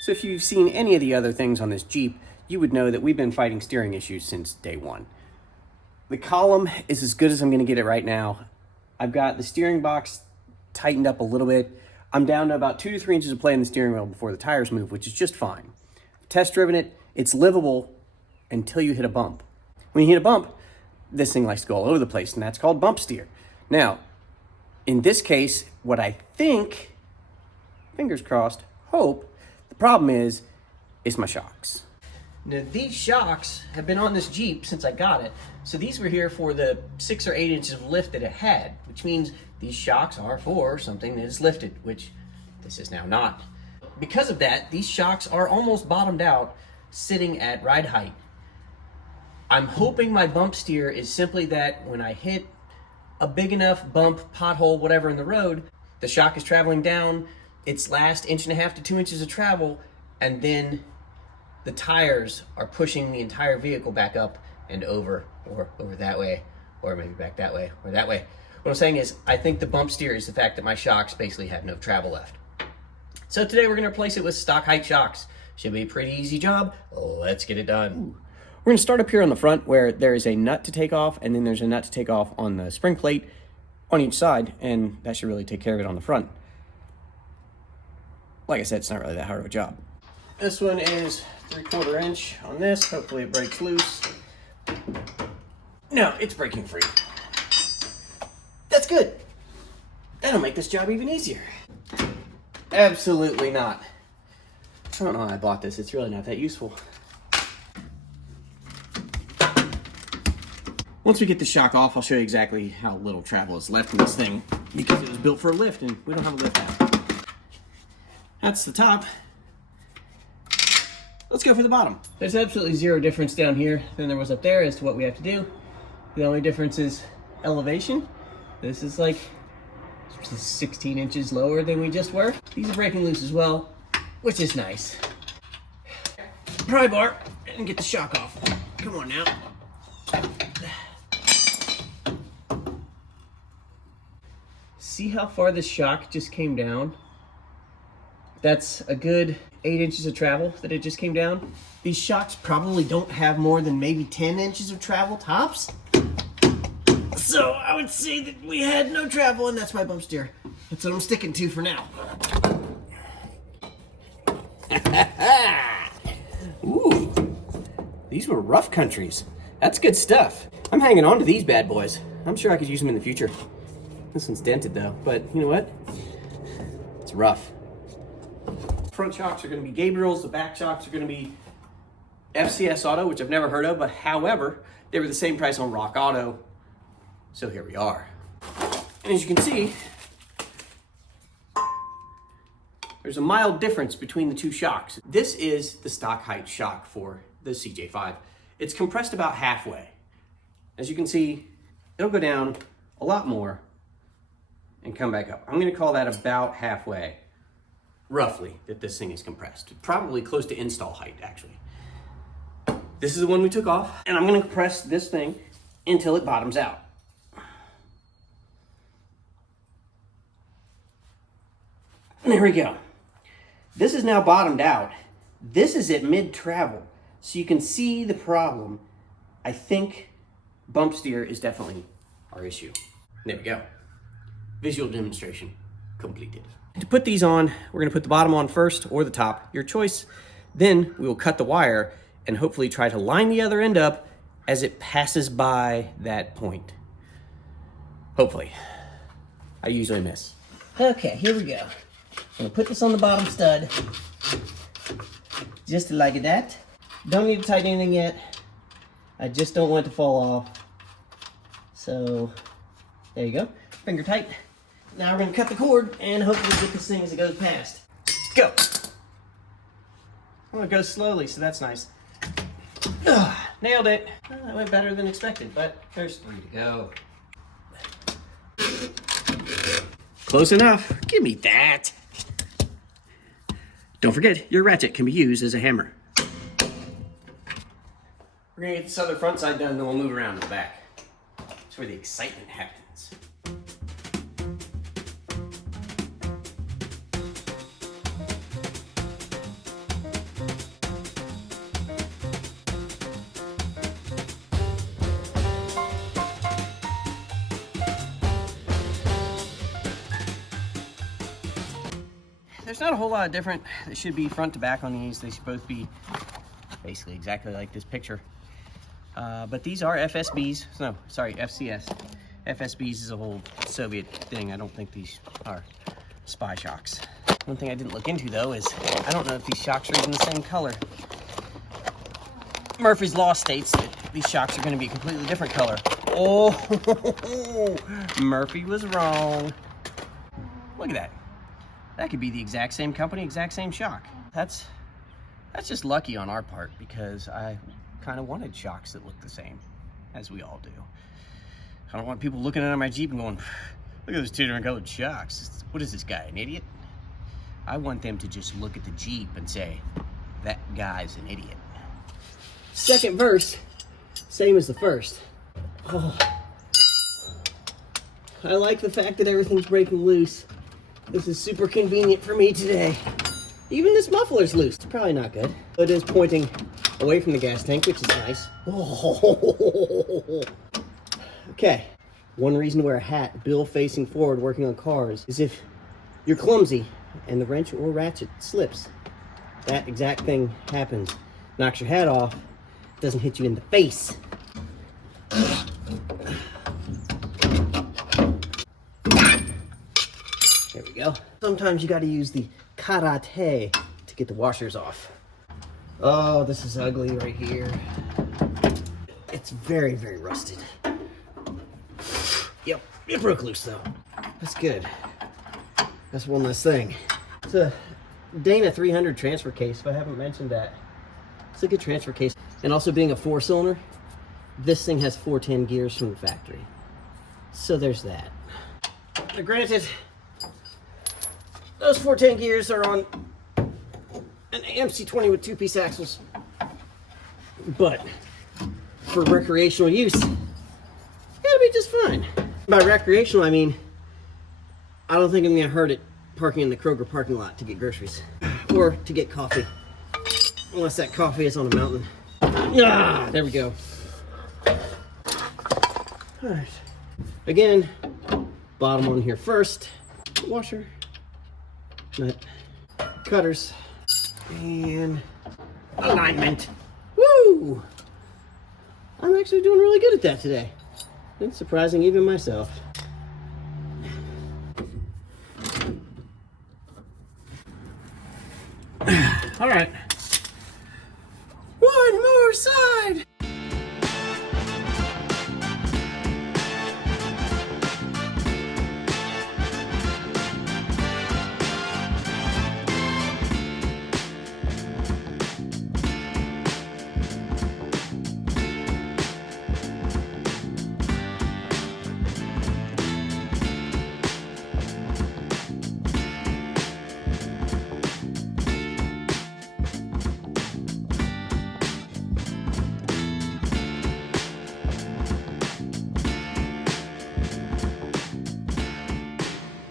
So if you've seen any of the other things on this Jeep, you would know that we've been fighting steering issues since day one. The column is as good as I'm going to get it right now. I've got the steering box tightened up a little bit. I'm down to about 2 to 3 inches of play in the steering wheel before the tires move, which is just fine. Test driven it, it's livable until you hit a bump. When you hit a bump, this thing likes to go all over the place, and that's called bump steer. Now, in this case, what I think, fingers crossed, hope, the problem is my shocks. Now, these shocks have been on this Jeep since I got it, so these were here for the 6 or 8 inches of lift that it had, which means these shocks are for something that is lifted, which this is now not. Because of that, these shocks are almost bottomed out, sitting at ride height. I'm hoping my bump steer is simply that when I hit a big enough bump, pothole, whatever in the road, the shock is traveling down its last 1.5 to 2 inches of travel, and then the tires are pushing the entire vehicle back up and over, or over that way, or maybe back that way, or that way. What I'm saying is, I think the bump steer is the fact that my shocks basically have no travel left. So today we're going to replace it with stock height shocks. Should be a pretty easy job. Let's get it done. We're going to start up here on the front where there is a nut to take off, and then there's a nut to take off on the spring plate on each side, and that should really take care of it on the front. Like I said, it's not really that hard of a job. This one is 3/4 inch on this. Hopefully it breaks loose. No, it's breaking free. That's good. That'll make this job even easier. Absolutely not. I don't know how I bought this. It's really not that useful. Once we get the shock off, I'll show you exactly how little travel is left in this thing, because it was built for a lift and we don't have a lift now. That's the top. Let's go for the bottom. There's absolutely zero difference down here than there was up there as to what we have to do. The only difference is elevation. This is like 16 inches lower than we just were. These are breaking loose as well, which is nice. Pry bar and get the shock off. Come on now. See how far this shock just came down? That's a good 8 inches of travel that it just came down. These shocks probably don't have more than maybe 10 inches of travel tops. So I would say that we had no travel, and that's my bump steer. That's what I'm sticking to for now. Ooh, these were rough countries. That's good stuff. I'm hanging on to these bad boys. I'm sure I could use them in the future. This one's dented though, but you know what? It's rough. Front shocks are going to be Gabriel's. The back shocks are going to be FCS Auto, which I've never heard of, but however, they were the same price on Rock Auto. So here we are. And as you can see, there's a mild difference between the two shocks. This is the stock height shock for the CJ-5. It's compressed about halfway. As you can see, it'll go down a lot more and come back up. I'm going to call that about halfway, roughly, that this thing is compressed. Probably close to install height, actually. This is the one we took off, and I'm going to compress this thing until it bottoms out. There we go. This is now bottomed out. This is at mid-travel, so you can see the problem. I think bump steer is definitely our issue. There we go. Visual demonstration completed. To put these on, we're going to put the bottom on first, or the top, your choice. Then we will cut the wire and hopefully try to line the other end up as it passes by that point. Hopefully. I usually miss. Okay, here we go. I'm going to put this on the bottom stud, just like that. Don't need to tighten anything yet. I just don't want it to fall off. So, there you go. Finger tight. Now we're going to cut the cord and hopefully get this thing as it goes past. Go! Oh, it goes slowly, so that's nice. Ugh, nailed it. Well, that went better than expected, but there's 3 to go. Close enough. Give me that. Don't forget, your ratchet can be used as a hammer. We're going to get this other front side done, then we'll move around to the back. That's where the excitement happens. there's not a whole lot different. It should be front to back on these. They should both be basically exactly like this picture. But these are FSBs. No, sorry, FCS. FSBs is a whole Soviet thing. I don't think these are spy shocks. One thing I didn't look into though is I don't know if these shocks are even the same color. Murphy's Law states that these shocks are going to be a completely different color. Oh, Murphy was wrong. Look at that. That could be the exact same company, exact same shock. That's just lucky on our part because I kind of wanted shocks that look the same, as we all do. I don't want people looking at my Jeep and going, look at those two different colored shocks. What is this guy, an idiot? I want them to just look at the Jeep and say, that guy's an idiot. Second verse, same as the first. Oh. I like the fact that everything's breaking loose. This is super convenient for me today. Even this muffler's loose. It's probably not good. It is pointing away from the gas tank, which is nice. Oh. Okay. One reason to wear a hat, bill facing forward working on cars, is if you're clumsy and the wrench or ratchet slips. That exact thing happens. Knocks your hat off, doesn't hit you in the face. There we go. Sometimes you got to use the karate to get the washers off. Oh, this is ugly right here. It's very, very rusted. Yep, it broke loose though. That's good. That's one less thing. It's a Dana 300 transfer case, if I haven't mentioned that. It's a good transfer case. And also being a 4-cylinder, this thing has 410 gears from the factory. So there's that. Now granted, those 410 gears are on an AMC 20 with 2-piece axles. But for recreational use, it'll be just fine. By recreational, I mean, I don't think I'm gonna hurt it parking in the Kroger parking lot to get groceries or to get coffee. Unless that coffee is on a mountain. Ah, there we go. All right. Again, bottom one here first. Washer, nut, cutters, and alignment. Woo! I'm actually doing really good at that today. It's surprising even myself. All right. One more side.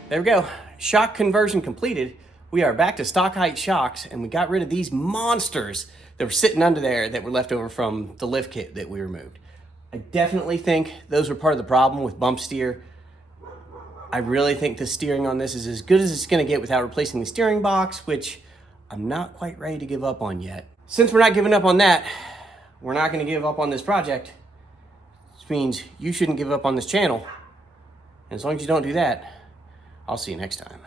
There we go. Shock conversion completed. We are back to stock height shocks, and we got rid of these monsters that were sitting under there that were left over from the lift kit that we removed. I definitely think those were part of the problem with bump steer. I really think the steering on this is as good as it's gonna get without replacing the steering box, which I'm not quite ready to give up on yet. Since we're not giving up on that, we're not gonna give up on this project, which means you shouldn't give up on this channel. And as long as you don't do that, I'll see you next time.